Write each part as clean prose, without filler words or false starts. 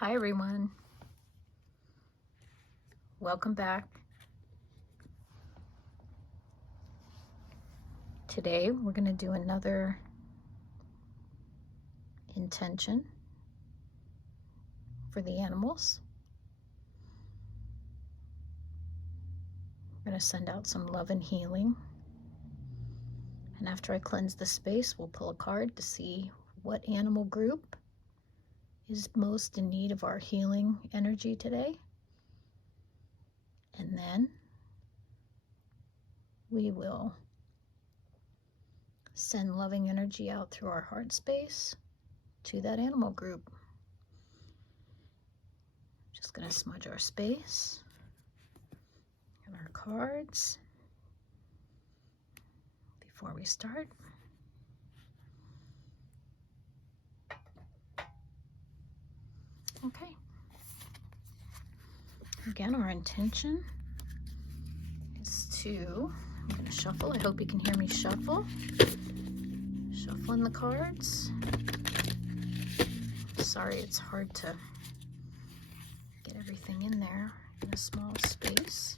Hi everyone, welcome back. Today we're going to do another intention for the animals. We're going to send out some love and healing. And after I cleanse the space, we'll pull a card to see what animal group is most in need of our healing energy today. And then we will send loving energy out through our heart space to that animal group. Just going to smudge our space and our cards before we start. Okay. Again, our intention is to, I'm going to shuffle. I hope you can hear me shuffle. Shuffling the cards. Sorry, it's hard to get everything in there in a small space.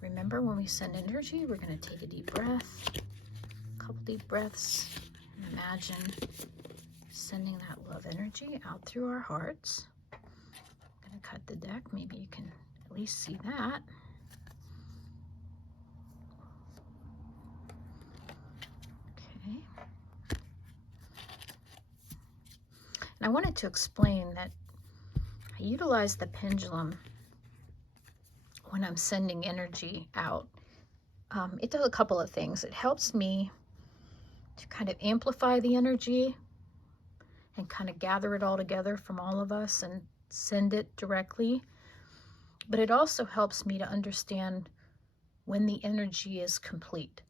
Remember, when we send energy, we're going to take a deep breath, a couple deep breaths, and imagine sending that love energy out through our hearts. I'm going to cut the deck. Maybe you can at least see that. Okay. And I wanted to explain that I utilize the pendulum when I'm sending energy out. It does a couple of things. It helps me to kind of amplify the energy and kind of gather it all together from all of us and send it directly. But it also helps me to understand when the energy is complete.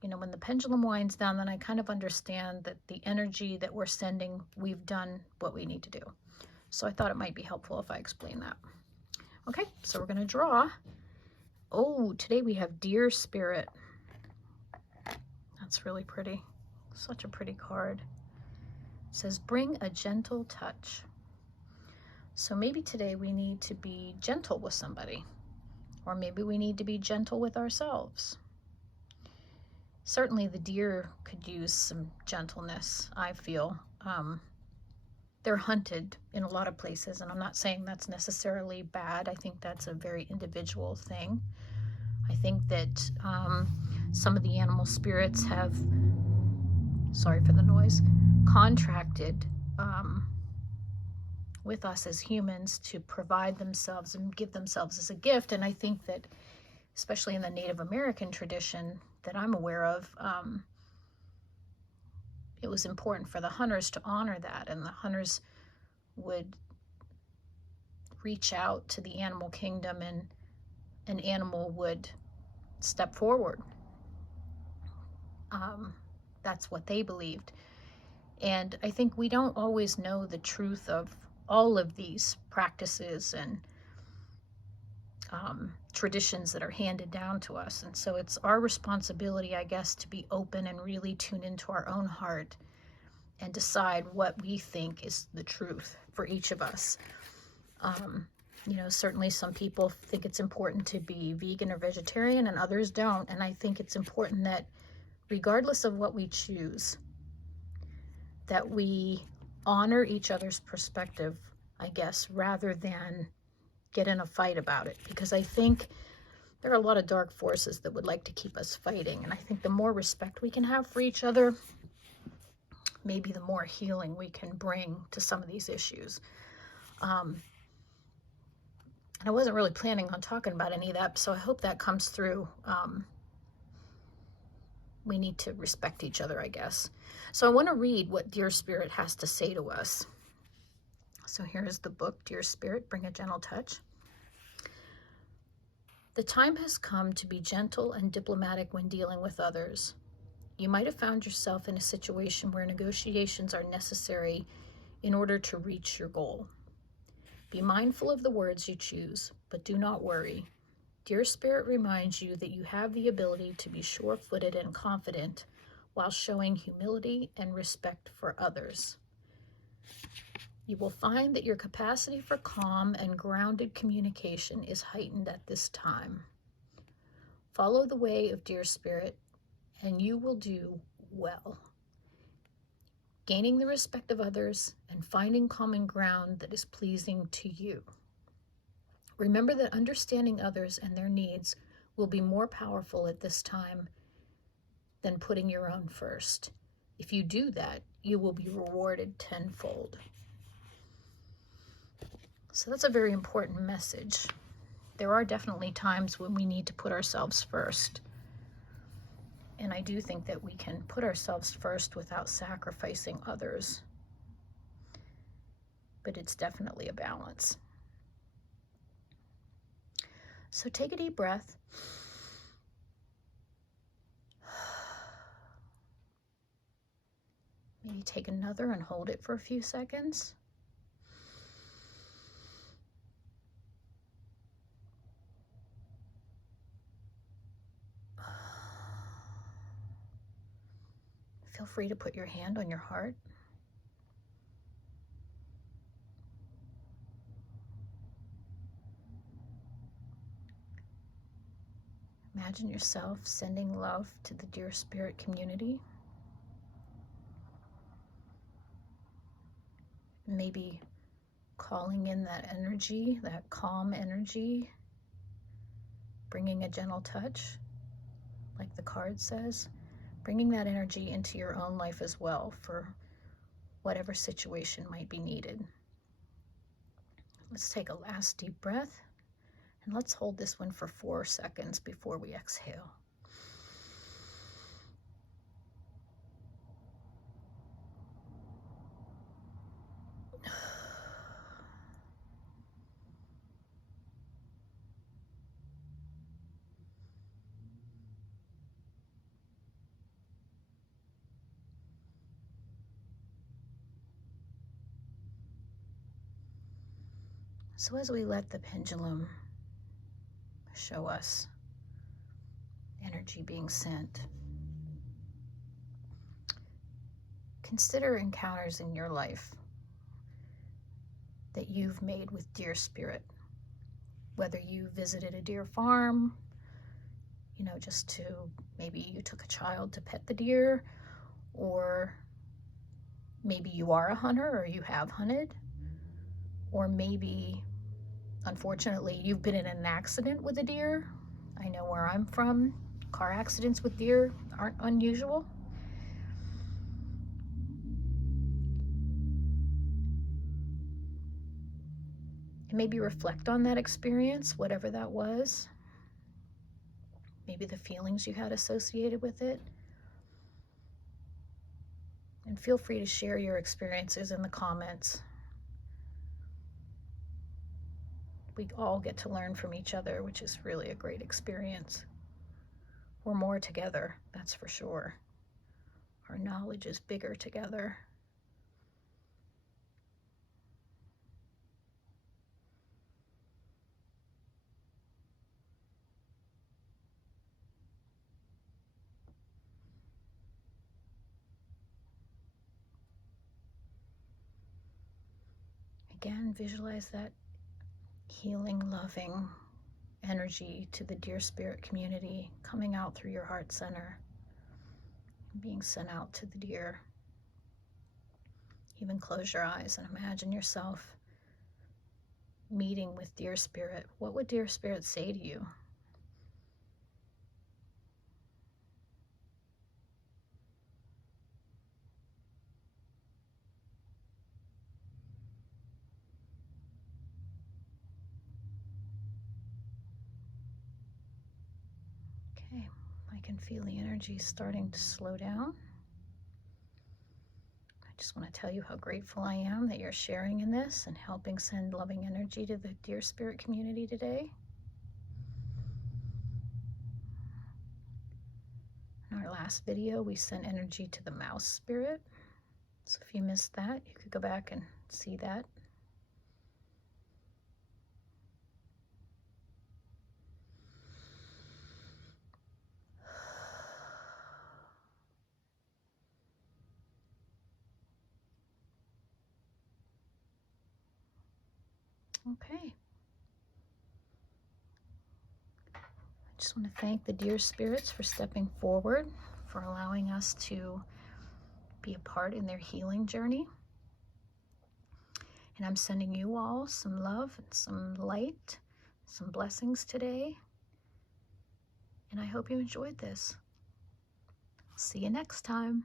You know, when the pendulum winds down, then I kind of understand that the energy that we're sending, we've done what we need to do. So I thought it might be helpful if I explain that. Okay, so we're going to draw. Oh, today we have Deer Spirit. That's really pretty. Such a pretty card. It says, bring a gentle touch. So maybe today we need to be gentle with somebody, or maybe we need to be gentle with ourselves. Certainly the deer could use some gentleness, I feel. They're hunted in a lot of places, and I'm not saying that's necessarily bad. I think that's a very individual thing. I think that some of the animal spirits have, sorry for the noise, contracted with us as humans to provide themselves and give themselves as a gift. And I think that, especially in the Native American tradition that I'm aware of, it was important for the hunters to honor that, and the hunters would reach out to the animal kingdom and an animal would step forward. That's what they believed. And I think we don't always know the truth of all of these practices and traditions that are handed down to us. And so it's our responsibility, I guess, to be open and really tune into our own heart and decide what we think is the truth for each of us. You know, certainly some people think it's important to be vegan or vegetarian and others don't. And I think it's important that regardless of what we choose, that we honor each other's perspective, I guess, rather than get in a fight about it. Because I think there are a lot of dark forces that would like to keep us fighting. And I think the more respect we can have for each other, maybe the more healing we can bring to some of these issues. And I wasn't really planning on talking about any of that, so I hope that comes through. We need to respect each other, I guess. So I want to read what Deer Spirit has to say to us. So here's the book, Deer Spirit, Bring a Gentle Touch. The time has come to be gentle and diplomatic when dealing with others. You might have found yourself in a situation where negotiations are necessary in order to reach your goal. Be mindful of the words you choose, but do not worry. Deer Spirit reminds you that you have the ability to be sure-footed and confident while showing humility and respect for others. You will find that your capacity for calm and grounded communication is heightened at this time. Follow the way of Dear Spirit, and you will do well. Gaining the respect of others and finding common ground that is pleasing to you. Remember that understanding others and their needs will be more powerful at this time than putting your own first. If you do that, you will be rewarded tenfold. So that's a very important message. There are definitely times when we need to put ourselves first. And I do think that we can put ourselves first without sacrificing others. But it's definitely a balance. So take a deep breath. Maybe take another and hold it for a few seconds. Feel free to put your hand on your heart. Imagine yourself sending love to the Dear Spirit community. Maybe calling in that energy, that calm energy, bringing a gentle touch, like the card says, bringing that energy into your own life as well for whatever situation might be needed. Let's take a last deep breath, and let's hold this one for 4 seconds before we exhale. So as we let the pendulum show us energy being sent, consider encounters in your life that you've made with Dear Spirit. Whether you visited a deer farm, just to, maybe you took a child to pet the deer, or maybe you are a hunter or you have hunted, or maybe, unfortunately, you've been in an accident with a deer. I know where I'm from, car accidents with deer aren't unusual. And maybe reflect on that experience, whatever that was. Maybe the feelings you had associated with it. And feel free to share your experiences in the comments. We all get to learn from each other, which is really a great experience. We're more together, that's for sure. Our knowledge is bigger together. Again, visualize that healing, loving energy to the Dear Spirit community coming out through your heart center, being sent out to the deer. Even close your eyes and imagine yourself meeting with Dear Spirit. What would Dear Spirit say to you? Okay, I can feel the energy starting to slow down. I just want to tell you how grateful I am that you're sharing in this and helping send loving energy to the Dear Spirit community today. In our last video, we sent energy to the mouse spirit. So if you missed that, you could go back and see that. Okay. I just want to thank the dear spirits for stepping forward, for allowing us to be a part in their healing journey. And I'm sending you all some love and some light, some blessings today. And I hope you enjoyed this. See you next time.